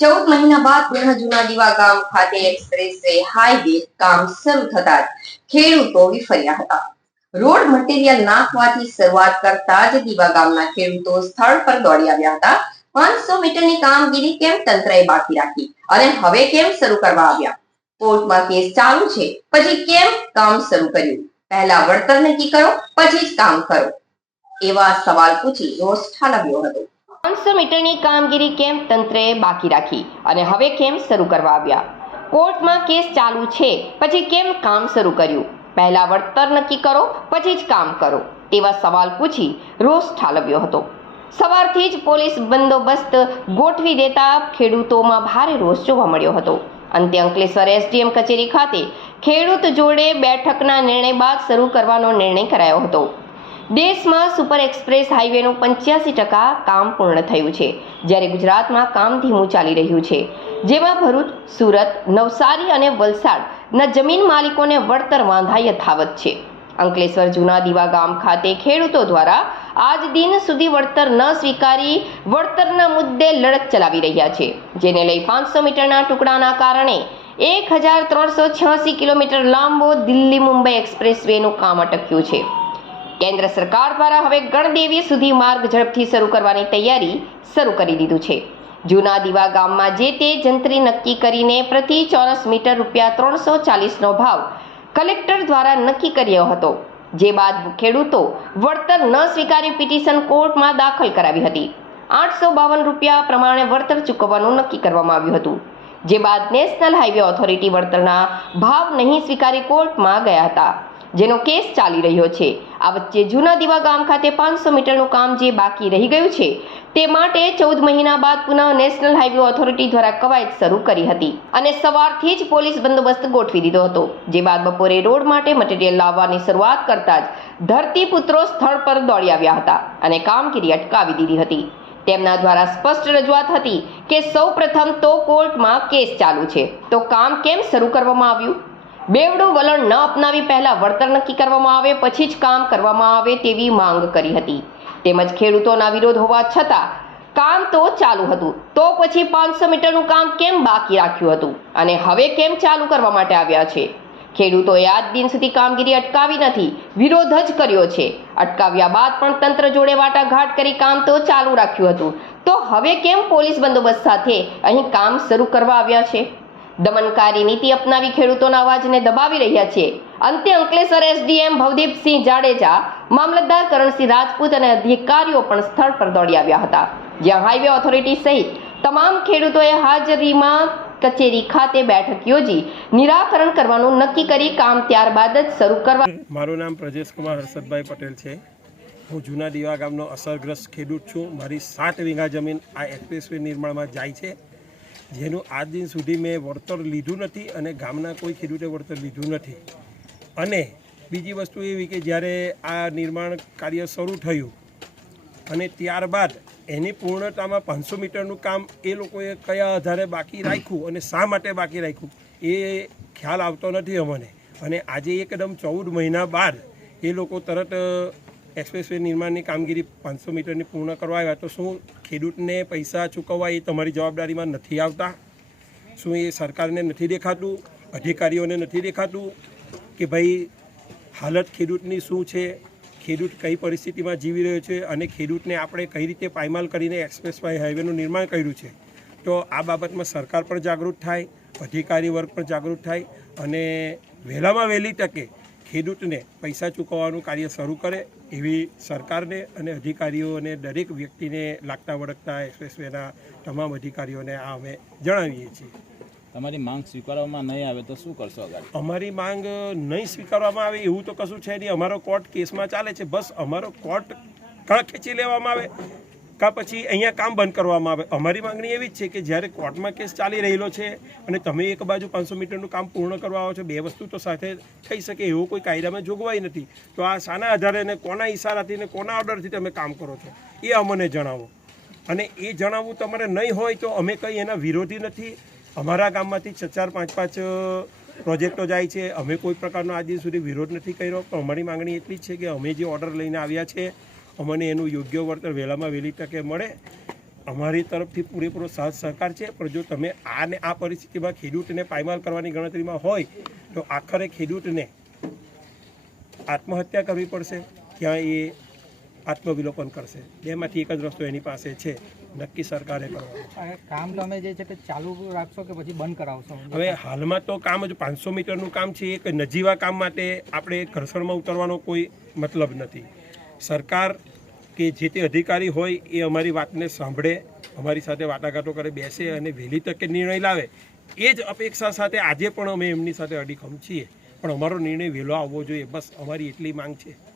ચૌદ મહિના બાદ પુનઃ જૂના ગામ ખાતે એક્સપ્રેસ હાઈવે કામ શરૂ થતા જ ખેડૂતો વિફર્યા હતા. રોડ મટીરિયલ નાખવાથી શરૂઆત કરતા જ દીવા ગામના ખેડૂતો સ્થળ પર દોડી આવ્યા હતા. પાંચસો મીટરની કામગીરી કેમ તંત્રએ બાકી રાખી અને હવે કેમ શરૂ કરવા આવ્યા? કોર્ટમાં કેસ ચાલુ છે. પછી કેમ કામ શરૂ કર્યું? પહેલા વળતર નક્કી કરો, પછી જ કામ કરો. એવા સવાલ પૂછી રોષ ઠાલવ્યો હતો. પાંચસો મીટરની કામગીરી કેમ્પ તંત્રએ બાકી રાખી? અને હવે કેમ્પ શરૂ કરવા આવ્યા? કોર્ટમાં કેસ ચાલુ છે, પછી કેમ કામ શરૂ કર્યું? પહેલા વળતર નક્કી કરો, પછી જ કામ કરો, તેવા સવાલ પૂછી રોષ ઠાલવ્યો હતો. સવારથી જ પોલીસ બંદોબસ્ત ગોઠવી દેતા ખેડૂતોમાં ભારે રોષ જોવા મળ્યો હતો. અંતે અંકલેશ્વર એસડીએમ કચેરી ખાતે ખેડૂત જોડે બેઠકના નિર્ણય બાદ શરૂ કરવાનો નિર્ણય કરાયો હતો. દેશમાં સુપર એક્સપ્રેસ હાઈવેનું પંચ્યાસી ટકા કામ પૂર્ણ થયું છે, જ્યારે ગુજરાતમાં કામ ધીમું ચાલી રહ્યું છે. જેમાં ભરૂચ, સુરત, નવસારી અને વલસાડના જમીન માલિકોને વળતર વાંધા યથાવત છે. અંકલેશ્વર જૂના દીવા ગામ ખાતે ખેડૂતો દ્વારા આજ દિન સુધી વળતર ન સ્વીકારી વળતરના મુદ્દે લડત ચલાવી રહ્યા છે, જેને લઈ પાંચસો મીટરના ટુકડાના કારણે એક હજાર ત્રણસો છ્યાસી કિલોમીટર લાંબો દિલ્હી મુંબઈ એક્સપ્રેસ વેનું કામ અટક્યું છે. કેન્દ્ર સરકાર દ્વારા હવે ગણદેવી સુધી માર્ગ ઝડપથી શરૂ કરવાની તૈયારી શરૂ કરી દીધું છે. જૂના દીવા ગામમાં જે તે જંત્રી નક્કી કરીને પ્રતિ ચોરસ મીટર રૂપિયા ત્રણસો ચાલીસનો ભાવ કલેક્ટર દ્વારા નક્કી કર્યો હતો. જે બાદ ખેડૂતો વળતર ન સ્વીકારી પિટિશન કોર્ટમાં દાખલ કરાવી હતી. આઠસો બાવન રૂપિયા પ્રમાણે વળતર ચૂકવવાનું નક્કી કરવામાં આવ્યું હતું. જે બાદ નેશનલ હાઈવે ઓથોરિટી વળતરના ભાવ નહીં સ્વીકારી કોર્ટમાં ગયા હતા. જેનો કેસ ચાલી રહ્યો છે. આ વચ્ચે જૂના દીવા ગામ ખાતે પાંચસો મીટરનું કામ જે બાકી રહી ગયું છે, તે માટે ચૌદ મહિના બાદ પુનઃ નેશનલ હાઈવે ઓથોરિટી દ્વારા કવાયત શરૂ કરી હતી અને સવારથી જ પોલીસ બંદોબસ્ત ગોઠવી દીધો હતો. જે બાદ બપોરે રોડ માટે મટીરીયલ લાવવાની શરૂઆત કરતા જ ધરતીપુત્રો સ્થળ પર દોડી આવ્યા હતા અને કામગીરી અટકાવી દીધી હતી. તેમના દ્વારા સ્પષ્ટ રજૂઆત હતી કે સૌ પ્રથમ તો કોર્ટમાં કેસ ચાલુ છે. તો કામ કેમ શરૂ કરવામાં આવ્યું? બેવડું વલણ ન અપનાવી પહેલા વળતર નક્કી કરવામાં આવે, પછી જ કામ કરવામાં આવે તેવી માંગ કરી હતી. તેમજ ખેડૂતોના વિરોધ હોવા છતાં કામ તો ચાલુ હતું. તો પછી પાંચસો મીટરનું કામ કેમ બાકી રાખ્યું હતું? અને હવે કેમ ચાલુ કરવા માટે આવ્યા છે? ખેડૂતોએ આજ દિન સુધી કામગીરી અટકાવી નથી. વિરોધ જ કર્યો છે. અટકાવ્યા બાદ પણ તંત્ર જોડે વાટાઘાટ કરી કામ તો ચાલુ રાખ્યું હતું. તો હવે કેમ પોલીસ બંદોબસ્ત સાથે અહીં કામ શરૂ કરવા આવ્યા છે? દમનકારી નીતિ અપનાવી ખેડૂતોના અવાજને દબાવી રહ્યા છે અંતે અંકલેશ્વર એસડીએમ ભવદીપસિંહ જાડેજા, મામલતદાર કરણસિંહ રાજપૂત અને અધિકારીઓ પણ સ્થળ પર દોડી આવ્યા હતા. જ્યાં હાઈવે ઓથોરિટી સહિત તમામ ખેડૂતોએ હાજરીમાં કચેરી ખાતે બેઠક યોજી નિરાકરણ કરવાનું નક્કી કરી કામ ત્યારબાદ જ શરૂ કરવા મારું નામ પ્રજેશ હર્ષદભાઈ પટેલ છે. હું જૂના દીવા ગામનો અસરગ્રસ્ત ખેડૂત છું. મારી સાત વીઘા જમીન આ એક્સપ્રેસવે નિર્માણમાં જાય છે. જેનું આજ દિન સુધી મેં વળતર લીધું નથી અને ગામના કોઈ ખેડૂતે વળતર લીધું નથી. અને બીજી વસ્તુ એવી કે જ્યારે આ નિર્માણ કાર્ય શરૂ થયું અને ત્યારબાદ એની પૂર્ણતામાં પાંચસો મીટરનું કામ એ લોકોએ કયા આધારે બાકી રાખ્યું અને શા માટે બાકી રાખ્યું, એ ખ્યાલ આવતો નથી અમને. અને આજે એકદમ ચૌદ મહિના બાદ એ લોકો તરત એક્સપ્રેસવે નિર્માણની કામગીરી પાંચસો મીટરની પૂર્ણ કરવા આવ્યા તો શું ખેડૂતને પૈસા ચૂકવવા એ તમારી જવાબદારીમાં નથી આવતા? શું એ સરકારને નથી દેખાતું? અધિકારીઓને નથી દેખાતું કે ભાઈ હાલત ખેડૂતની શું છે? ખેડૂત કઈ પરિસ્થિતિમાં જીવી રહ્યો છે અને ખેડૂતને આપણે કઈ રીતે પાયમાલ કરીને એક્સપ્રેસ હાઈવેનું નિર્માણ કર્યું છે? તો આ બાબતમાં સરકાર પણ જાગૃત થાય, અધિકારી વર્ગ પણ જાગૃત થાય અને વહેલામાં વહેલી તકે ખેડૂતને પૈસા ચૂકવવાનું કાર્ય શરૂ કરે એવી સરકારને અને અધિકારીઓને દરેક વ્યક્તિને લાગતા વળગતા એક્સપ્રેસવેના તમામ અધિકારીઓને આ અમે જણાવીએ છીએ. તમારી માંગ સ્વીકારવામાં નહીં આવે તો શું કરશો આગળ? અમારી માંગ નહીં સ્વીકારવામાં આવે એવું તો કશું છે નહીં. અમારો કોર્ટ કેસમાં ચાલે છે. બસ અમારો કોર્ટ ક્યાં ખેંચી લેવામાં આવે. કાં પછી અહીંયા કામ બંધ કરવામાં આવે? અમારી માંગણી એવી જ છે કે જ્યારે કોર્ટમાં કેસ ચાલી રહેલો છે અને તમે એક બાજુ પાંચસો મીટરનું કામ પૂર્ણ કરવા આવો છો, બે વસ્તુ તો સાથે થઈ શકે, એવો કોઈ કાયદામાં જોગવાઈ નથી. તો આ શાના આધારે ને કોના ઇશારાથી ને કોના ઓર્ડરથી તમે કામ કરો છો, એ અમને જણાવો. અને એ જણાવવું તમારે નહીં હોય તો અમે કંઈ એના વિરોધી નથી. અમારા ગામમાંથી છ ચાર પાંચ પાંચ પ્રોજેક્ટો જાય છે. અમે કોઈ પ્રકારનો આજ સુધી વિરોધ નથી કર્યો. પણ અમારી માંગણી એટલી જ છે કે અમે જે ઓર્ડર લઈને આવ્યા છે અમને એનું યોગ્ય વળતર વહેલામાં વહેલી તકે મળે. અમારી તરફથી પૂરેપૂરો સાથ સહકાર છે પણ જો તમે આને આ પરિસ્થિતિમાં ખેડૂતને પાયમાલ કરવાની ગણતરીમાં હોય તો આખરે ખેડૂતને આત્મહત્યા કરવી પડશે ક્યાં એ આત્મવિલોપન કરશે. બેમાંથી એક જ રસ્તો એની પાસે છે નક્કી સરકારે કરવાનું. કામ તમે જે છે તે ચાલુ રાખશો કે પછી બંધ કરાવશો? હવે હાલમાં તો કામ જ પાંચસો મીટરનું કામ છે એક નજીવા કામ માટે આપણે ઘર્ષણમાં ઉતરવાનો કોઈ મતલબ નથી. સરકાર કે જે તે અધિકારી હોય એ અમારી વાતને સાંભળે, અમારી સાથે વાટાઘાટો કરે, બેસે અને વહેલી તકે નિર્ણય લાવે. એ જ અપેક્ષા સાથે આજે પણ અમે એમની સાથે અડીખમ છીએ. પણ અમારો નિર્ણય વહેલો આવવો જોઈએ. બસ અમારી એટલી માંગ છે.